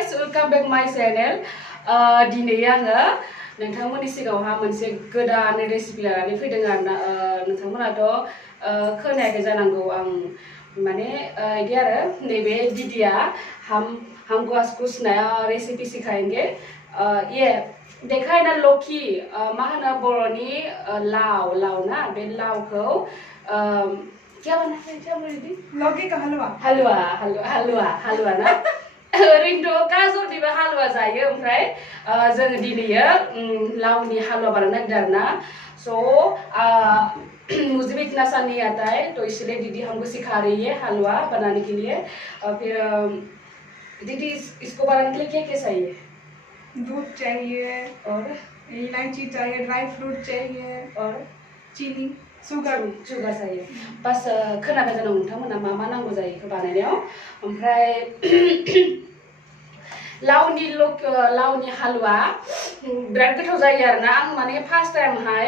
guys, welcome back my channel. Dini आङो नोंथांमोननि सिगाङावहा मोनसे गोदान रेसिपि लानानै फैदों आरोना नोंथांमोनाथ' खोनायाखै जानांगौ आं माने इदि आरो नैबे दीदीया हमको आज कुछ नया रेसिपी सिखाएंगे ये देखा है ना लौकी मा होनो बर'नि लाव ना बे लावखौ क्या बनाया क्या बोल रही थी लौकी का हलवा हलवा ना ओरैनोथ' गाजरनिबो हालवा जायो ओमफ्राय जोङो दिनैयो लावनि हालवा बानायनो नागिरदों आरोना सो मुझे भी इतना सा नहीं आता है तो इसलिए दीदी हमको सिखा रही है हलवा बनाने के लिए और फिर दीदी इसको बनाने के लिए क्या क्या चाहिए दूध चाहिए और इलायची चाहिए ड्राई फ्रूट चाहिए और चीनी सुगार चाहिए बस खोनाबाय जानांगौ नोंथांमोना मा नांगौ जायो बेखौ बानायनायाव ओमफ्राय लावनि हालवा बिराद गोथाव जायो आरोना आं माने फार्स्ट टाइमहाय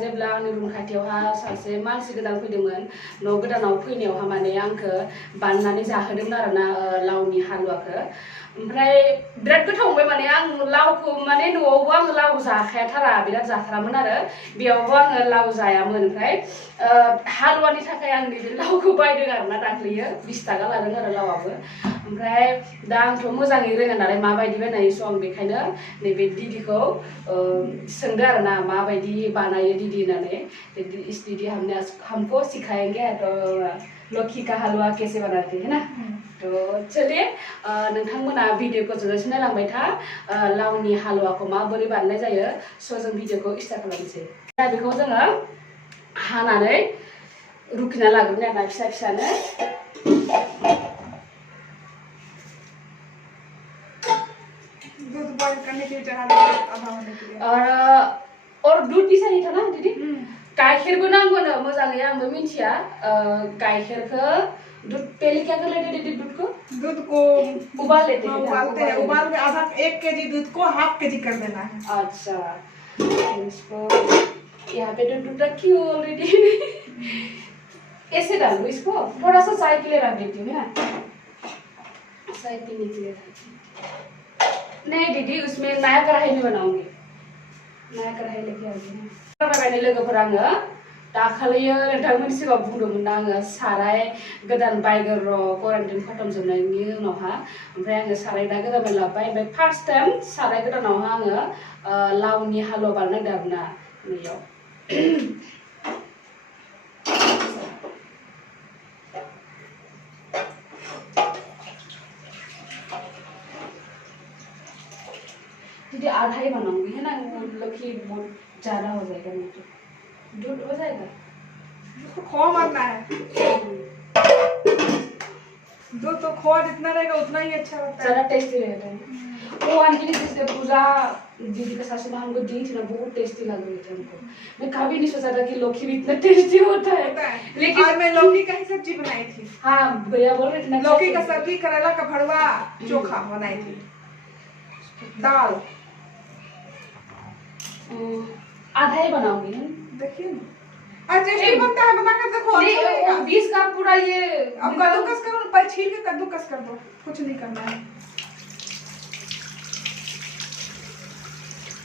जेब्ला आंनि रुम खाथियावहा सासे मानसि गोदान फैदोंमोन न' गोदानाव फैनायावहा माने आंखौ बानायनानै जाहोदोंमोन आरोना लावनि हालवाखौ ओमफ्राय बिराद गोथाव मोनबाय माने आं लावखौ माने न'आवबो आं लाव जाखायाथारा बिराद जाथारामोन आरो बेयावबो आङो लाव जायामोन ओमफ्राय हालवानि थाखाय आं नैबे लावखौ बायदों आरोना दाख्लैयो 20 थाखा लादों आरो लावाबो ओमफ्राय दा आंथ' मोजाङै रोङा नालाय माबायदि बानायो स' आं बेखायनो नैबे दीदीखौ सोंदो आरोना माबायदि बानायो दीदी होननानै दीदी हमको सिखाएंगे तो लौकी का हलवा कैसे बनाते हैं ना तो चलिए नोंथांमोना भिडिअखौ जोंसो नायलांबाय था लावनि हालवाखौ माबोरै बानायनाय जायो स' जों भिडिअखौ स्टार्ट खालामनोसै दा बेखौ जोङो हानानै रुखिना लाग्रोनो आरोना फिसा फिसानो दूध बॉईल करने के लिए चढ़ा आधा होने के लिए और दूध भी चाहिए था ना दीदी गाइखेरबो नांगौनो मोजाङै आंबो मिन्थिया गाइखेरखौ दूध पहले क्या कर लेते दीदी दूध को उबाल लेते हैं उबालते हैं उबाल के आधा 1 केजी दूध को हाफ केजी कर देना है अच्छा इसको यहाँ पे तो दूध रखी हो ऑलरेडी ऐसे डाल दो इसको थोड़ा सा साइड के लिए रख देती हूँ ना साइड पे निकले नहीं दीदी उसमें नया कढ़ाई में बनाऊंगी नया कढ़ाई लेके आ गई बायनाय लोगोफोर आङो दाखालियो नोंथांमोननि सिगाङाव बुंदोंमोन आङो साराय गोदान बायगोन र' क्वारेन्टाइन खतमजोबनायनि उनावहा ओमफ्राय आङो साराय दा गोदान लाबाय ओमफ्राय फार्स्ट टाइम साराय गोदानावहा आङो लावनि हालवा बानायदों आरोना नैयाव दीदी आधा ही बनाऊंगी है ना लौकी बहुत ज़्यादा हो जाएगा नहीं तो दूध हो जाएगा तो खोआ मारना है दूध तो खोआ जितना रहेगा उतना ही अच्छा होता है ज़्यादा टेस्टी रहता है वो आंटी ने जिसने पूजा दीदी का सासू माँ हमको दी थी ना बहुत टेस्टी लग रही थी हमको मैं कभी नहीं सोचा था कि लौकी भी इतना टेस्टी होता है लेकिन आज मैं लौकी का ही सब्जी बनाई थी हाँ भैया बोल रहे थे ना लौकी का सब्जी करेला का भरवा चोखा बनाई थी दाल आधा ही बनाऊंगी देखिए ना टेस्टी बनता है बना कर देखो 20 का पूरा ये अब कद्दूकस करो पर छील के कद्दूकस कर दो कुछ नहीं करना है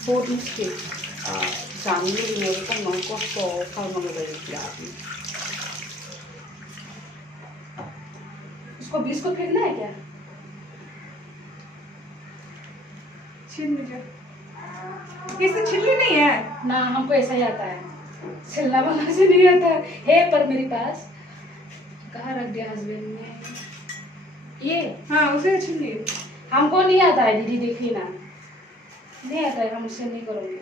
बहुत मुश्किल जानने में तो मन को सो खाना में लगेगा इसको फेंकना है क्या छील लीजिए इससे छिलनी नहीं है ना हमको ऐसा ही आता है छिलना वाला से नहीं आता है पर मेरे पास कहाँ रख दिया हस्बैंड ने ये हाँ उसे छिलनी हमको नहीं आता है दीदी देखिए ना नहीं आता है हम उससे नहीं करोगे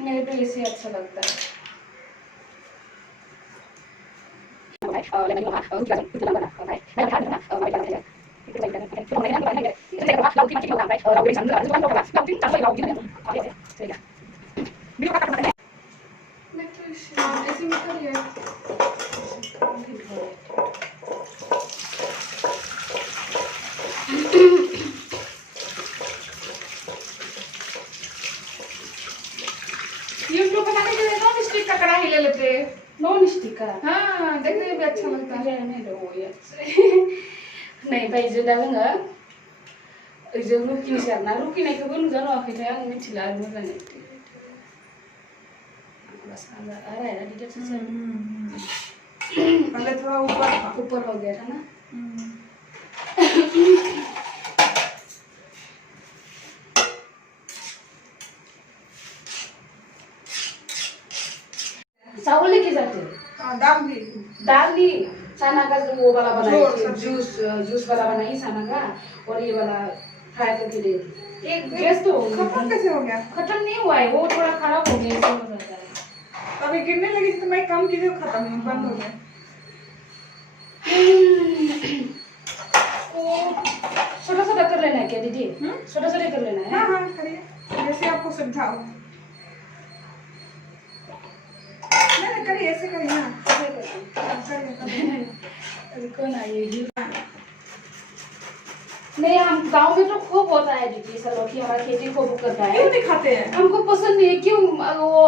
मेरे पे ऐसे अच्छा लगता है ऐसे में करिए यूट्यूब बनाने के लिए नॉन स्टिक का कढ़ाई ले लेते नॉन स्टिक का हाँ देखने में भी अच्छा लगता है नहीं भाई जो दा जोङो ओजों रुकिनोसै आरोना रुकिनायखौबो नुजा नुवाखैथाय आं मिथिला आरो मोजाङै रायना दीजिए पहले थोड़ा ऊपर हो गया था ना चावल लेके जाते दाल भी चना का जो वो वाला बनाई थी सब्जी। जूस वाला बनाई चना का और ये वाला फ्राई करके दे दी एक गैस तो खत्म कैसे हो गया? खत्म नहीं हुआ है वो थोड़ा खराब हो गया इसलिए हो जाता है अभी गिरने लगी तो मैं कम की खत्म नहीं बंद हो गया छोटा छोटा कर लेना है क्या दीदी छोटा छोटा कर लेना है हाँ हाँ करिए जैसे आपको सुविधा हो नहीं करिए ऐसे करिए ना अभी कौन आई है नहीं हम गांव में तो खूब होता है दीदी सलोखी हमारा खेती खूब करता है क्यों नहीं खाते हैं? हमको पसंद नहीं है क्यों वो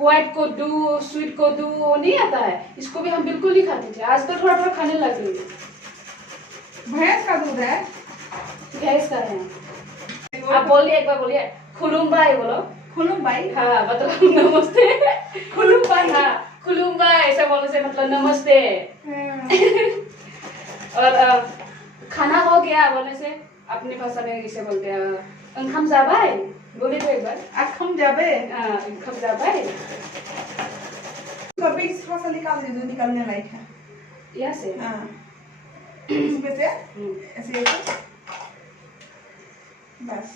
व्हाइट कद्दू स्वीट कद्दू वो नहीं आता है इसको भी हम बिल्कुल नहीं खाते थे आजकल थोड़ा थोड़ा खाने लगे भैंस का दूध है भैंस का है आप बोलिए एक बार बोलिए खुलुम भाई बोलो खुलूम भाई हाँ मतलब नमस्ते खुलुम भाई हाँ खुलुम भाई ऐसा बोलने से मतलब नमस्ते और खाना हो गया बोलने से अपनी भाषा में किसे बोलते हैं अंखम जाबाई बोलिए तो एक बार अखम जाबे अंखम जाबाई कभी थोड़ा सा निकाल दे जो निकालने लायक है यहाँ से हाँ इसमें से ऐसे बस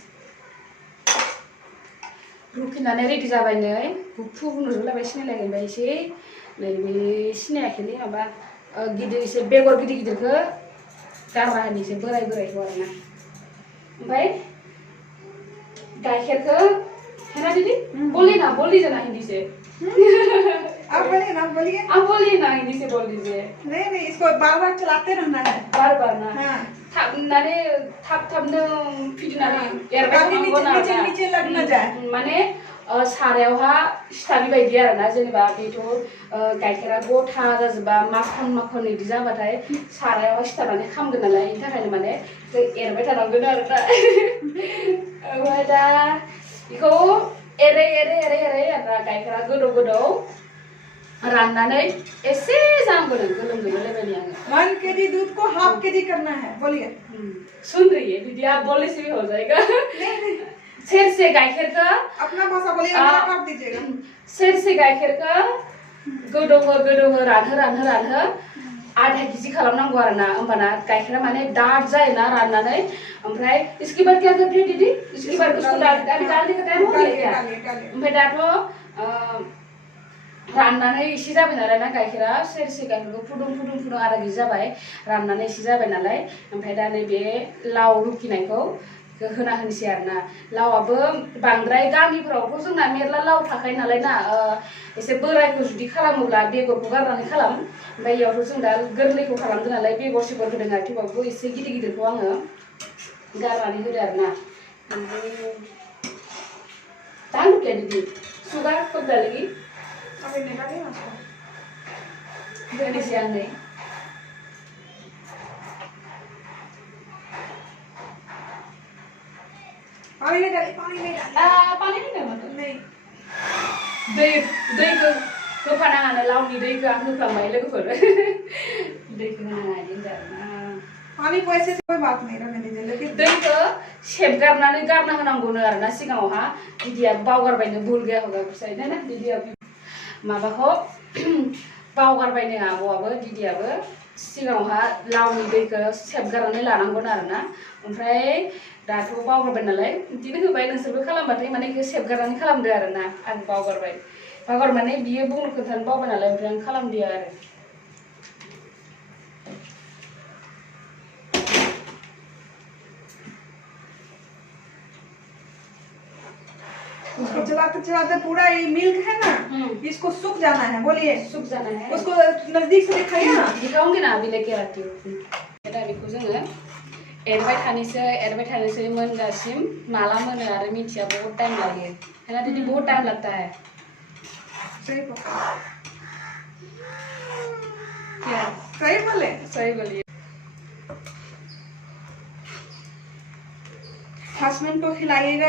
रुखिनानै रेडि जाबाय नै बुफु बुनुजोबलायबाय सिनायलायगोन ओमफ्राय एसे नैबे सिनायाखैलै माबा गिदिर एसे बेगर गिदिर गिदिरखौ गारना होनोसै बोराय बोरायखौ आरोना ओमफ्राय गाइखेरखौ है ना दीदी बोलिए ना बोल दीजिए ना हिंदी से आप बोलिए ना बोलिए आप बोलिए ना हिंदी से बोल दीजिए नहीं इसको बार बार चलाते रहना है बार बार ना हाँ थाबनानै थाबनो फिदिंनानै एरबाय थानांगौ ना नीचे लग न जाए माने सारायावहा सिथाबि बायदि आरोना जेनेबा बेथ' गाइखेरा गथा जाजोबा माखन माखन इदि जाबाथाय सारायावहा सिथाबनानै खामगोन नालाय बेनि थाखायनो माने एरबाय थानांगोन आरोना ओमफ्राय दा बेखौ एरै एरै एरै एरै आरोना गाइखेरा गोदौ गोदौ राननानै एसे जानांगौ गोलोमजोबलाय लायबाय आङो 1 केजी दूध को हाफ केजी करना है बोलिए सुन रही है दीदी आप बोलने से भी हो जाएगा शेर से गाइखेर का अपना भाषा बोलिए मेरा काट दीजिएगा शेर से गाइखेर का गोदौ रानहो आधा केजि खालामनांगौ आरोना होमबाना गाइखेरा माने दाद जायोना राननानै ओमफ्राय इसके बाद क्या करते हैं दीदी इसके बाद उसको अभी डालने का टाइम हो गया क्या ओमफ्राय दाथ' राननानै एसे जाबाय नालाय ना गाइखेरा सेरसे गाइखेरखौ फुदुं आधा केजि जाबाय राननानै एसे जाबाय नालाय ओमफ्राय दा नैबे लाव रुखिनायखौ होना होनोसै आरोना लावाबो बांद्राय गामिफोरावथ' जोंना मेरला लाव थाखायो नालाय ना एसे बोरायखौ जुदि खालामोब्ला बेगरखौ गारनानै खालाम ओमफ्राय इयावथ' जों दा गोरलैखौ खालामदों नालाय बेगर सेगर होदों आरो थेवबाबो एसे गिदिर गिदिरखौ आङो गारनानै होदो आरोना दा लुकिया दीदी सुगा कब डालेगी अभी निकालिए ना होनोसै आं नै पानी नहीं डालिए पानी नहीं मतलब नहीं दैखौ होफानाङानो लावनि दैखौ आं होफ्लांबाय लोगोफोर दैखौ होनाङा बिदि आरोना पानी को ऐसे कोई बात नहीं रहने दीजिए लेकिन दैखौ सेबगारनानै गारना होनांगौनो आरोना सिगाङावहा दिदिया बावगारबायनो भुल गया होगा फिसाय ना दिदिया माबाखौ बावगारबायनो आब'आबो दिदियाबो सिगाङावहा लावनि दैखौ सेबगारनानै लानांगौनो आरोना ओमफ्राय दाथ' बावगारबाय नालाय बिदिनो होबाय नोंसोरबो खालामबाथाय माने बेखौ सेबगारनानै खालामदो आरोना आं बावगारबाय माने बियो बुंनो खोन्थानो बावबाय नालाय ओमफ्राय आं खालामदिया आरो उसको चलाते चलाते पूरा ये मिल्क है ना इसको सूख जाना है बोलिए सूख जाना है उसको नजदीक से दिखाइए ना दिखाऊंगी ना अभी लेके आती हूँ दा बेखौ जोङो एरबाय थानोसै मोनजासिम माला मोनो आरो मिथिया बहुत टाइम लागे है ना दीदी बहुत टाइम लगता है सही क्या सही बोले सही बोलिए हस्बैंड को खिलाइएगा,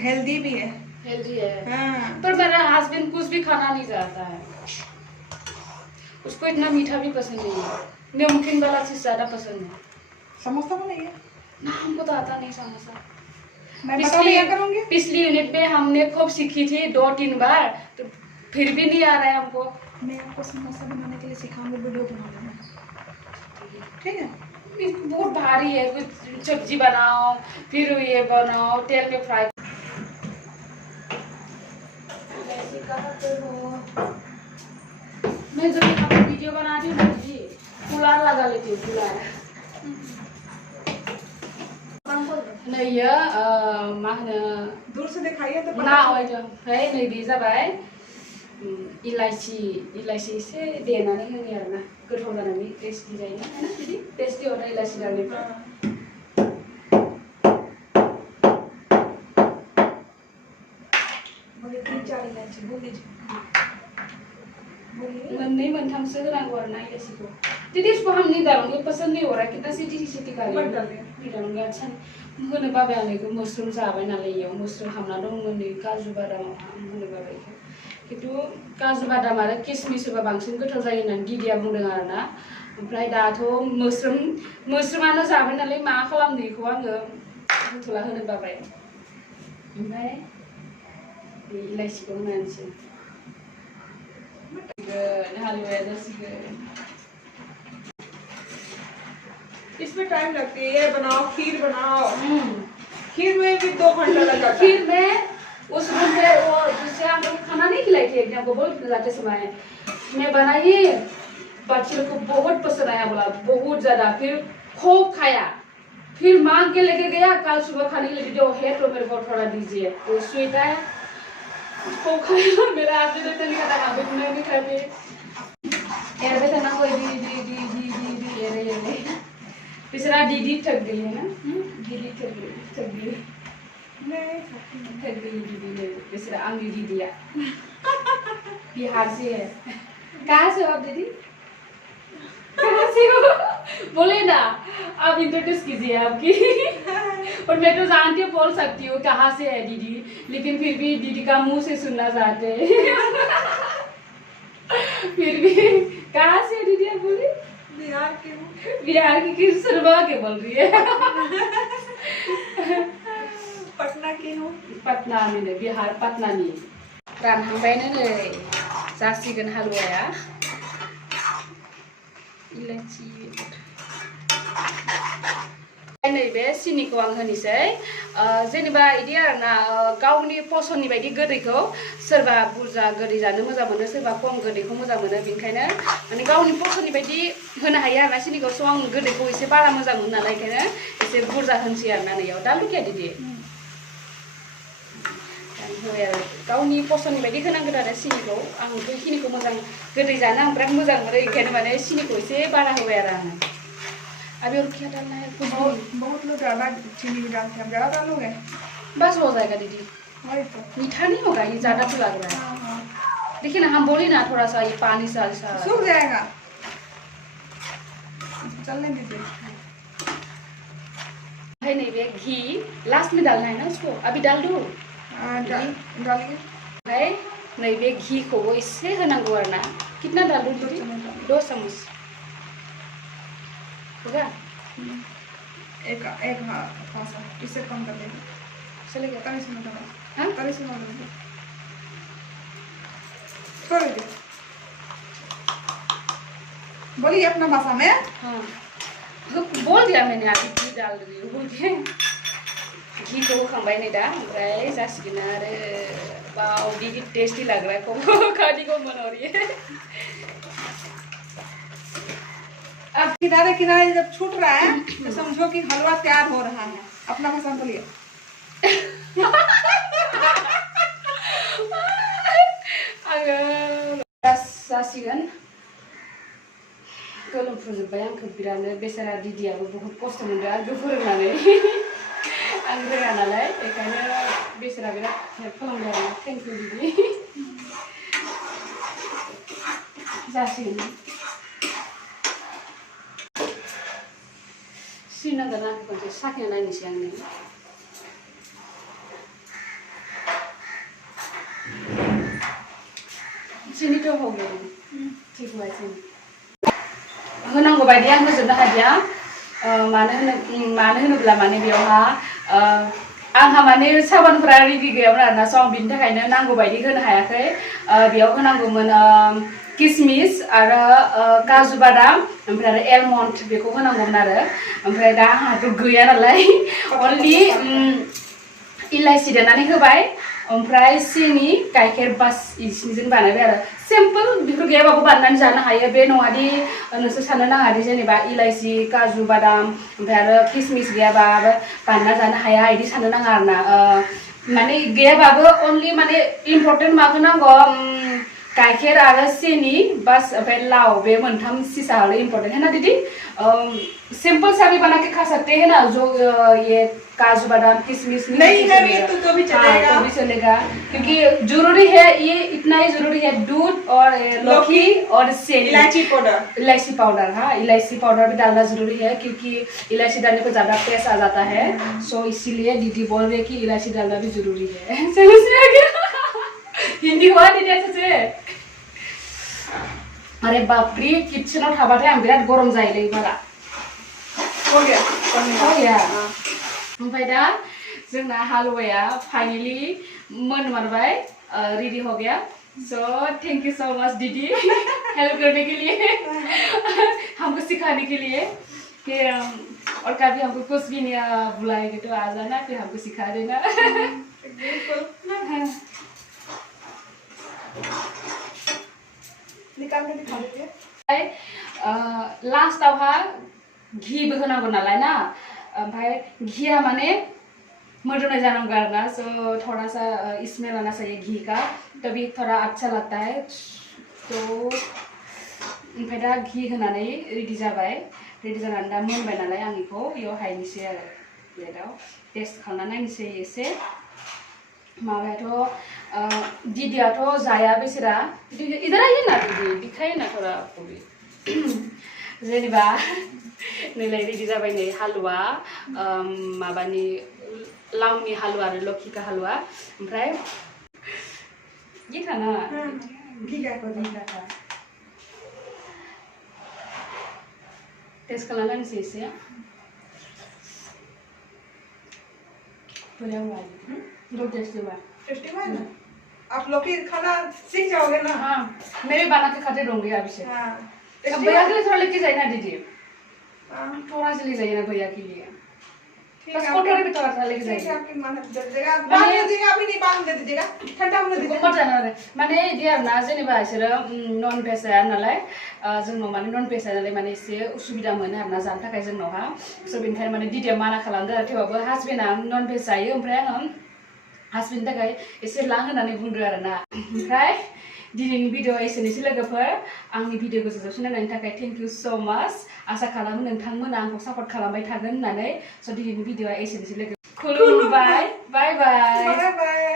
हेल्दी भी है। हेल्दी है। हाँ। पर मेरा हस्बैंड कुछ भी खाना नहीं चाहता है, उसको इतना मीठा भी पसंद नहीं है, नमकीन वाला चीज ज्यादा पसंद है। समोसा बनाइए ना, हमको तो आता नहीं समोसा। मैं बता दिया करूंगी। पिछली यूनिट में हमने खूब सीखी थी 2-3 बार, तो फिर भी नहीं आ रहा है हमको। मैं आपको समोसा बनाने के लिए सिखाऊंगी, वीडियो बना लेना, ठीक है? बहुत भारी है, कुछ सब्जी बनाओ फिर ये बनाओ, तेल में फ्राई। मैं जब यहाँ पे वीडियो बनाती हूँ ना जी, कुलार लगा लेती हूँ, कुलार। नहीं ये मा होनो दूर से दिखाइए तो ना ओमफ्राय नै बे जाबाय इलाइचि एसे देनानै होयो आरोना, गोथाव जानानै टेस्टि जायोना ना बिदि टेस्टि होना इलाइचि गारनायफ्रा। मुझे 3-4 इलायची बोल दीजिए। मोननै मोनथामसो होनांगौ आरोना इलाइचिखौ। दीदी इसको हम नहीं डालेंगे, पसंद नहीं हो रहा, कितना सीटी कर मत डालिए। नहीं डालूंगी। अच्छा होनो बाबाय आं इखौ मशरुम जाबाय नालाय, इयाव मशरुम हाबना दंमोन नै काजु बादामाव आं होनो बाबाय इखौ। किन्तु काजु बादाम आरो किसमिस होबा बांसिन गोथाव जायो होननानै दिदिया बुंदों आरोना। ओमफ्राय दाथ' मशरुमानो जाबाय नालाय मा खालामनो इखौ आङो बुथुला होनो बाबाय। ओमफ्राय बे इलाइचिखौ होनानैसै हालवाया जासिगोन। इसमें टाइम लगती है, ये बनाओ, खीर बनाओ। खीर में भी 2 घंटा लग जाता है। खीर में उस दिन पे वो जिससे हम लोग खाना नहीं खिलाई थी, एकदम को बहुत जाते समय मैं बनाई, बच्चे को बहुत पसंद आया, बोला बहुत ज्यादा, फिर खूब खाया, फिर मांग के लेके गया, कल सुबह खाने के लिए जो है तो मेरे को थोड़ा दीजिए, वो स्वीट है, खूब खाया। मेरा आदमी तो नहीं खाता, हम भी नहीं खाते, ऐसे ना कोई दी तीसरा दीदी ठग गई है ना, दीदी ठग गई ठग गई दीदी, तीसरा आंगी दीदिया बिहार से है। कहाँ से हो आप दीदी, कहाँ से हो, बोले ना, आप इंट्रोड्यूस कीजिए आपकी। और मैं तो जानती हूँ, बोल सकती हूँ कहाँ से है दीदी, लेकिन फिर भी दीदी का मुंह से सुनना चाहते हैं। फिर भी कहाँ से है दीदी, आप बोले? बिहार की हूँ। बिहार की किस सुनवा के बोल रही है? पटना की हूँ। पटना में, बिहार पटना में। रानहांबायानो नै जासिगोन हालवाया। इलाइचि नैबे सिनिखौ आं होनोसै, जेनेबा इदि आरोना गावनि पसन्दनि बायदि गोदैखौ, सोरबा बुरजा गोदै जानो मोजां मोनो, सोरबा खम गोदैखौ मोजां मोनो, बेनिखायनो माने गावनि पसन्दनि बायदि होनो हायो आरोना सिनिखौ। स' आं गोदैखौ एसे बारा मोजां मोनो नालाय, बेखायनो एसे बुरजा होनसै आरोना नैयाव। दा लुकिया दीदी होबाय आरो गावनि पसन्दनि बायदि होनांगोन आरो सिनिखौ। आं बेखिनिखौ मोजां गोदै जानो आं बिराद मोजां मोनो, बेखायनो माने सिनिखौ एसे बारा होबाय आरो आङो। अभी और क्या डालना है? कुछ बहुत लोग ज्यादा चीनी भी डालते हैं, ज्यादा डालोगे बस हो जाएगा दीदी। वही तो मीठा नहीं होगा, ये ज्यादा तो लग रहा है। देखिए ना, हम बोली ना थोड़ा सा ये पानी सा सूख जाएगा, चलने दीजिए। है नहीं वे घी लास्ट में डालना है ना उसको, अभी डाल दो। डालिए है नहीं वे घी को वो इससे होनांगौ आरो ना। कितना डाल दूं दीदी? 2 चम्मच होगा? एक हाँ खासा, इससे कम कर देंगे, चलेगा? तभी से मत डालो। हाँ तभी से मत डालो, छोड़ दीजिए। बोलिए अपना भाषा में। हाँ बोल दिया मैंने, अभी घी डाल रही हूँ बोल के। घी को होखांबाय नै दा, ओमफ्राय जासिगोन आरो। वाव दीदी टेस्टी लग रहा है, खाने को मन हो रही है। अब किनारे किनारे जब छूट रहा है तो समझो कि हलवा तैयार हो रहा है। अपना भाषा बोलिए। जासिगोन गोलोम फोजोब्बाय आंखौ बिरादनो, बेसारा दिदियाबो बहुत खस्थ' मोनदों आंखौ फोरोंनानै। आं रोङा नालाय, बेखायनो बेसारा बिराद हेल्प खालामदों आरो। थेंक इउ दिदी। जासिगोन सिनांगोन आंखौ खनसे साखिना नायनोसै आंनो। सिनिथ' होगोन ठीक हुआ सिनि होनांगौ बायदि आं होजोबनो हादिया मानो होनोब्ला माने बेयावहा आंहा माने साबानफोरा रेडि गैयामोन आरोना स' आं बिनि थाखायनो नांगौ बायदि होनो हायाखै बेयाव होनांगौमोन किसमिस आरो काजु बादाम ओमफ्राय आरो एलमन्ड बेखौ होनांगौमोन आरो ओमफ्राय दा आंहाथ' गैया नालाय अनलि इलाइसि देनानै होबाय ओमफ्राय सिनि गाइखेर बास इसिनिजों बानायबाय आरो सिम्पोल बेफोर गैयाबाबो बानायनानै जानो हायो बे नङादि नोंसोर साननो नाङादि जेनेबा इलाइसि काजु बादाम ओमफ्राय आरो किसमिस गैयाबा आरो बानायना जानो हाया बिदि साननो नाङा आरोना माने गैयाबाबो अनलि माने इम्पर्टेन्ट माखौ नांगौ गाइखेर आरो सिनि बस ओमफ्राय लाव बे मोनथाम चीज़ा हले इम्पोर्टेंट है ना दीदी सिंपल सा भी बना के खा सकते हैं ना जो ये काजू बादाम किशमिश नहीं है भी तो भी चलेगा तो भी चलेगा क्योंकि जरूरी है ये इतना ही जरूरी है दूध और लौकी और इलायची पाउडर हाँ इलायची पाउडर भी डालना जरूरी है क्योंकि इलायची डालने पर ज़्यादा टेस्ट आ जाता है सो इसीलिए दीदी बोल रहे कि इलायची डालना भी जरूरी है समझ में आ गया हिंदी हुआ दीदी ऐसे अरे बापरे किचनाव थाबाथाय आं बिराद गरम जायोलै बारा हो गया ओमफ्राय दा जोंना हालवाया फाइनली मोनमारबाय रेडी हो गया so thank you so much दीदी हेल्प करने के लिए हमको सिखाने के लिए कि और कभी हमको कुछ भी नहीं बुलाएंगे तो आ जाना फिर हमको सिखा देना निकाल के दिखा दीजिए लास्टआवहा घिबो होनांगौ नालाय ना ओमफ्राय घिया माने मोदोमनाय जानांगौ आरोना सो थोड़ा सा स्मेल आना चाहिए घी का तभी थोड़ा अच्छा लगता है तो ओमफ्राय दा घि होनानै रेडि जाबाय रेडि जानानै दा मोनबाय नालाय आं बेखौ बेयाव हायनोसै आरो प्लेटाव टेस्ट खालामना नायनोसै एसे माबायाथ' दीदियाथ' जाया बेसेरा इधर आइए ना दीदी दिखाइए ना थोड़ा आपको भी जेनेबा नैलाय रेडि जाबाय नै हालवा माबानि लावनि हालवा आरो लौकिका हालवा ओमफ्राय ये था ना घी का टेस्ट खालामना नायनोसै एसे बढ़िया हुआ बहुत टेस्टी हुआ ना आप लोग की खाना सीख जाओगे ना हाँ मैं भी बना के खाते रहूंगी अभी से हाँ भैया के लिए थोड़ा लेके जाइए ना दीदी थोड़ा सा ले जाइए ना भैया के लिए बस कटोरी भी थोड़ा सा लेके जाइए आपकी मन दे देगा बांध दीजिएगा अभी नहीं बांध दे दीजिएगा ठंडा होने दीजिएगा मत जाना माने इदि आरोना जेनेबा बिसोरो नन भेज जाया नालाय जोंनाव माने नन भेज जाया नालाय माने एसे उसुबिदा मोनो आरोना जानो थाखाय जोंनावहा स' बेनिखायनो माने दिदिया माना खालामदो आरो थेवबाबो हासबेन्डआ नन भेज जायो ओमफ्राय आङो हासबेन्डनि थाखाय एसे लां होननानै बुंदो आरोना ओमफ्राय दिनैनि भिडिअ एसेनोसै लोगोफोर आंनि भिडिअखौ जोबजासिम नायनायनि थाखाय थेंक इउ सो माच आसा खालामो नोंथांमोना आंखौ सापर्ट खालामबाय थागोन होननानै स' दिनैनि भिडिअआ एसेनोसै लोगो खुलुमबाय बाय बाय बाय बाय